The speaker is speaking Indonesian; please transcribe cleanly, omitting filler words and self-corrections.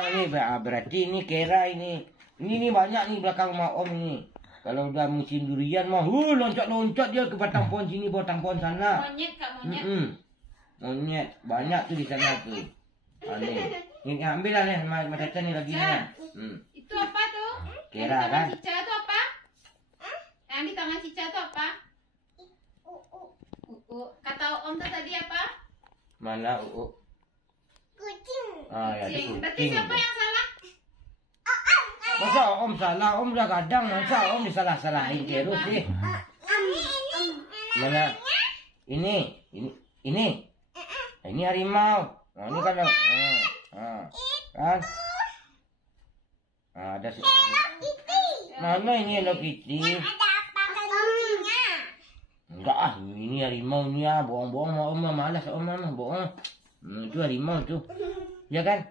Ini berarti ini kera ini. Ini banyak nih belakang rumah Om ini. Kalau udah musim durian mah, loncat-loncat dia ke batang pohon sini, batang pohon sana. Monyet Kak, monyet. Monyet banyak tuh di sana tuh. Ini ambil lah nih, Mas Caca nih lagi nih. Itu apa tuh? Kera kan? Cica itu apa? Yang di tangan Cica itu apa? Kata Om tuh tadi apa? Mana Kucing. Ya itu Kucing. Berarti kucing. siapa yang salah? Masa Om salah? Om udah kadang, masa Om disalah-salahin terus sih? Mana? Ini harimau. Nah, ini kan kan? Ada sih. Mana ini Hello Kitty? Ada apa kucingnya? Enggak ini harimau nih bohong-bohong Om malas Om bohong. Itu harimau tuh. Ya kan?